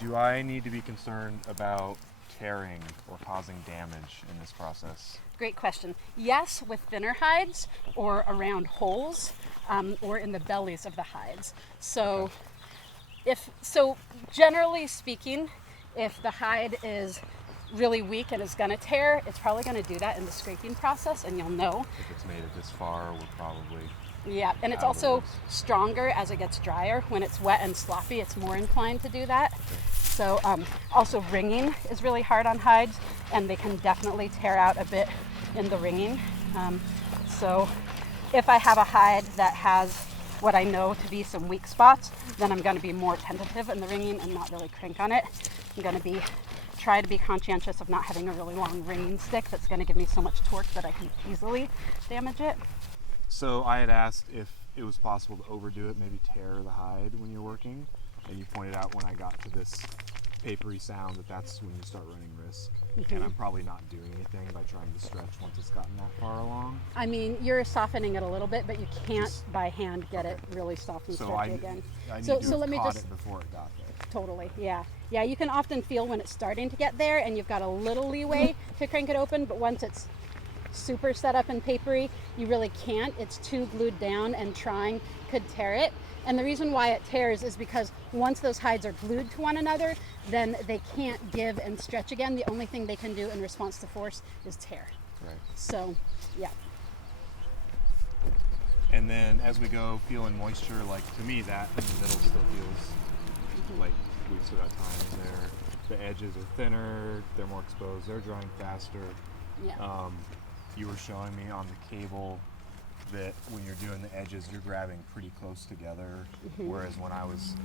Do I need to be concerned about tearing or causing damage in this process? Great question. Yes, with thinner hides or around holes or in the bellies of the hides. So, generally speaking, if the hide is really weak and is going to tear, it's probably going to do that in the scraping process, and you'll know. If it's made it this far, we're probably... Yeah, and it's also stronger as it gets drier. When it's wet and sloppy, it's more inclined to do that. Okay. So also ringing is really hard on hides, and they can definitely tear out a bit in the ringing. So if I have a hide that has what I know to be some weak spots, then I'm going to be more tentative in the ringing and not really crank on it. I'm going to try to be conscientious of not having a really long ringing stick that's going to give me so much torque that I can easily damage it. So I had asked if it was possible to overdo it, maybe tear the hide when you're working, and you pointed out when I got to this papery sound that's when you start running risk. Mm-hmm. And I'm probably not doing anything by trying to stretch once it's gotten that far along. I mean, you're softening it a little bit, but you can't by hand get it really soft and stretchy again. I need to have caught it before it got there. Totally, yeah. Yeah, you can often feel when it's starting to get there and you've got a little leeway to crank it open, but once it's super set up and papery, you really can't. It's too glued down, and trying could tear it. And the reason why it tears is because once those hides are glued to one another, then they can't give and stretch again. The only thing they can do in response to force is tear. Right. So, yeah. And then as we go, feeling moisture, like to me that in the middle still feels like we've still got time there. The edges are thinner, they're more exposed, they're drying faster. Yeah. You were showing me on the cable that when you're doing the edges, you're grabbing pretty close together, whereas when I was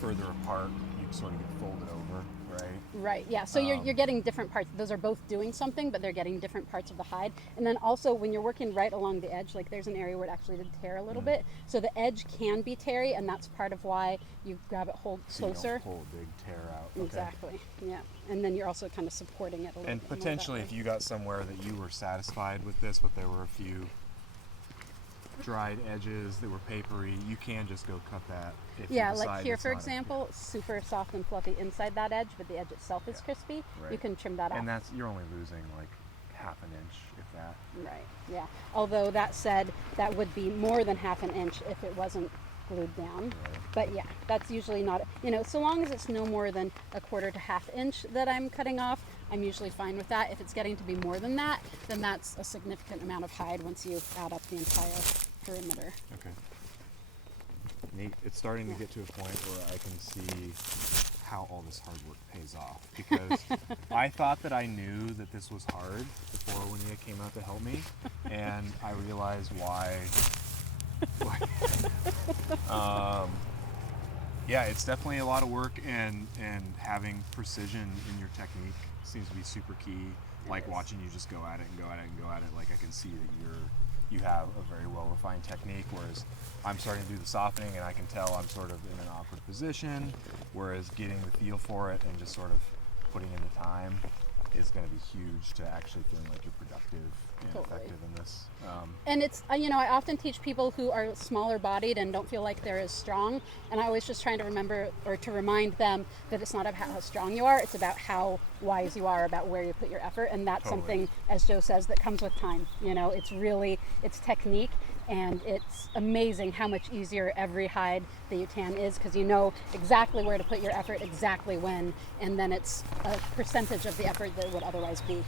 further apart, you'd sort of get folded over, right? Right, yeah. So you're getting different parts. Those are both doing something, but they're getting different parts of the hide. And then also when you're working right along the edge, like there's an area where it actually did tear a little bit. So the edge can be teary, and that's part of why you grab it, hold closer. So you don't pull a big tear out. Okay. Exactly, yeah. And then you're also kind of supporting it a little bit. And potentially if you got somewhere that you were satisfied with this, but there were a few dried edges that were papery, you can just go cut that. If yeah, you decide like here for example, super soft and fluffy inside that edge, but the edge itself is crispy. Right. You can trim that off. And you're only losing like half an inch, if that. Right, yeah. Although that said, that would be more than half an inch if it wasn't glued down. Right. But yeah, that's usually not, so long as it's no more than a quarter to half inch that I'm cutting off, I'm usually fine with that. If it's getting to be more than that, then that's a significant amount of hide once you add up the entire perimeter. Okay. Neat. It's starting to get to a point where I can see how all this hard work pays off, because I thought that I knew that this was hard before Woniya came out to help me, and I realized why. Yeah, it's definitely a lot of work, and having precision in your technique seems to be super key. Like watching you just go at it and go at it and go at it, like I can see that you have a very well refined technique, whereas I'm starting to do the softening and I can tell I'm sort of in an awkward position, whereas getting the feel for it and just sort of putting in the time is going to be huge to actually feeling like you're productive and effective in this. And it's, I often teach people who are smaller bodied and don't feel like they're as strong, and I always just trying to remember or to remind them that it's not about how strong you are, it's about how wise you are about where you put your effort, and that's something, as Joe says, that comes with time. It's technique, and it's amazing how much easier every hide that you tan is, because you know exactly where to put your effort, exactly when, and then it's a percentage of the effort that would otherwise be.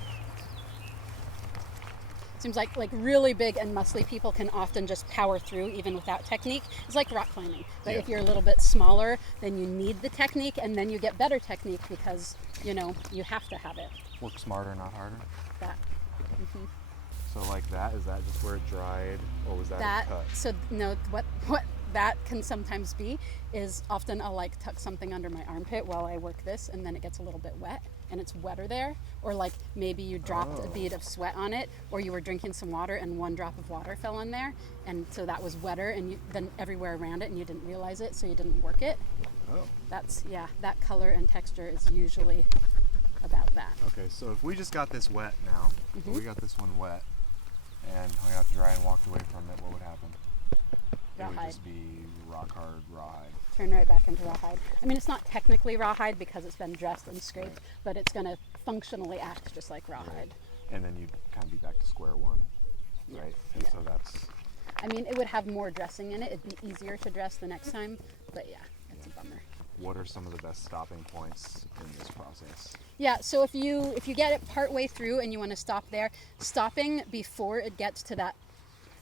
Seems like really big and muscly people can often just power through even without technique. It's like rock climbing, but if you're a little bit smaller, then you need the technique, and then you get better technique because you have to have it. Work smarter, not harder. That. Mm-hmm. So like that, is that just where it dried, or was that a cut? So no, what that can sometimes be is often I'll tuck something under my armpit while I work this, and then it gets a little bit wet and it's wetter there, or maybe you dropped a bead of sweat on it, or you were drinking some water and one drop of water fell in there, and so that was wetter, and then everywhere around it, and you didn't realize it, so you didn't work it. That color and texture is usually about that. Okay, so if we just got this wet now, we got this one wet and hung out to dry and walked away from it, what would happen? It would just be rock hard rawhide. turn right back into rawhide. I mean, it's not technically rawhide because it's been dressed and scraped, Right. but it's going to functionally act just like rawhide. And then you'd kind of be back to square one, Yeah. right? And Yeah. so that's, I mean, it would have more dressing in it. It'd be easier to dress the next time, but yeah, it's a bummer. what are some of the best stopping points in this process? Yeah, so if you get it part way through and you want to stop there, stopping before it gets to that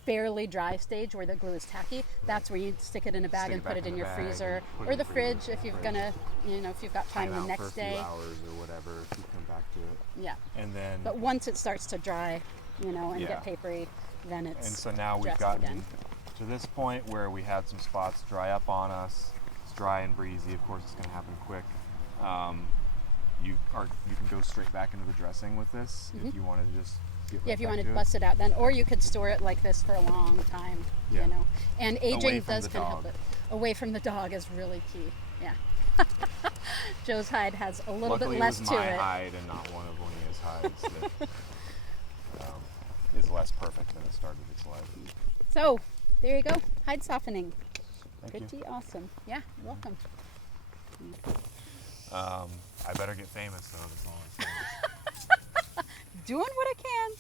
fairly dry stage where the glue is tacky, that's where you stick it in a bag Stick and it put back it in in the your bag freezer and put it or in the the freezer, fridge if you're fridge. gonna, if you've got time Time the out for a next few day. hours or whatever if you come back to it. Yeah. And then, But once it starts to dry, and Yeah. get papery, then it's and so now we've dressed gotten again. to this point where we had some spots dry up on us. It's dry and breezy. Of course, it's going to happen quick. You can go straight back into the dressing with this if you wanted to just get Yeah, right if you back wanted to to it. bust it out then, or you could store it like this for a long time, Yeah. And aging from does the can help dog. it. Away from the dog is really key. Yeah. Joe's hide has a little Luckily, bit less it was to my it. hide and not one of Woniya's hides that is less perfect than it started its life. So, there you go. Hide softening. Thank you. Pretty awesome. Yeah, you're welcome. I better get famous, though. That's all I'm saying. Doing what I can.